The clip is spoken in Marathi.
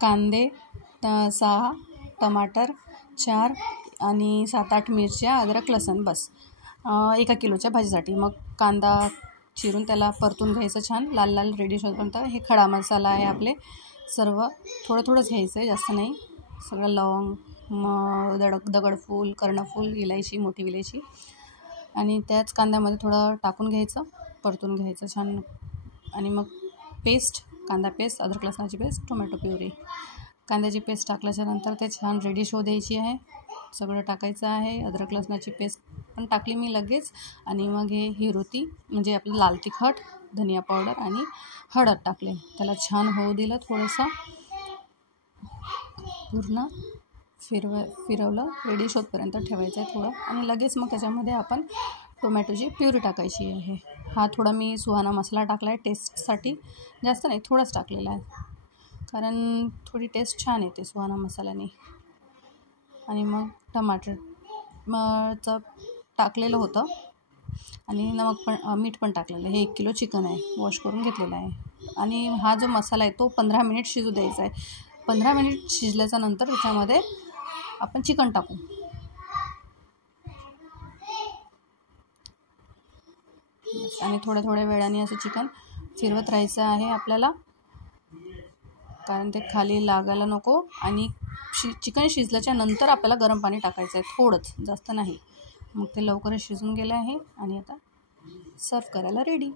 कांदे 6, टमाटर 4 आणि 7-8 मिरच्या, अद्रक लसूण बस 1 किलोच्या भाजीसाठी. मग कांदा चिरून त्याला परतून घ्यायचं छान लाल लाल रेडी होईपर्यंत. हे खडा मसाला आहे आपले सर्व, थोडंच घ्यायचं आहे, जास्त नाही. सगळं लवंग, दगडफूल, कर्णफूल, इलायची, मोठी विलायची आणि त्याच कांद्यामध्ये थोडं टाकून घ्यायचं, परतून घ्यायचं छान. आणि मग पेस्ट, कांदा पेस्ट, अद्रक लसणाची पेस्ट, टोमॅटो प्युरी. कांद्याची पेस्ट टाकल्याच्यानंतर ते छान रेडी होऊ द्यायची आहे. सगळं टाकायचं आहे. अद्रक लसणाची पेस्ट पण टाकली मी लगेच. आणि मग हे हिरोती म्हणजे आपलं लाल तिखट, धनिया पावडर आणि हळद टाकले. त्याला छान होऊ दिलं, थोडंसं पूर्ण फिरवलं, रेडी होतपर्यंत ठेवायचं आहे थोडं. आणि लगेच मग त्याच्यामध्ये आपण टोमॅटोची प्युरी टाकायची आहे. हा थोडा मी सुहाना मसाला टाकला आहे टेस्टसाठी, जास्त नाही, थोडाच टाकलेला आहे, कारण थोडी टेस्ट छान येते सुहाना मसाल्याने. आणि मग टमाटरचं टाकलेलं होतं आणि मीठ पण टाकलेलं. हे 1 किलो चिकन आहे, वॉश करून घेतलेलं आहे. आणि हा जो मसाला आहे तो 15 मिनिट शिजू द्यायचा आहे. 15 मिनिट शिजल्याच्या नंतर त्याच्यामध्ये आपण चिकन टाकू. आणि थोड्या वेळाने असं चिकन फिरवत राहायचं आहे आपल्याला, कारण ते खाली लागायला नको. आणि चिकन शिजल्याच्या नंतर आपल्याला गरम पाणी टाकायचं आहे, थोडंच, जास्त नाही. मग ते लवकरच शिजून गेलं आहे आणि आता सर्व करायला रेडी.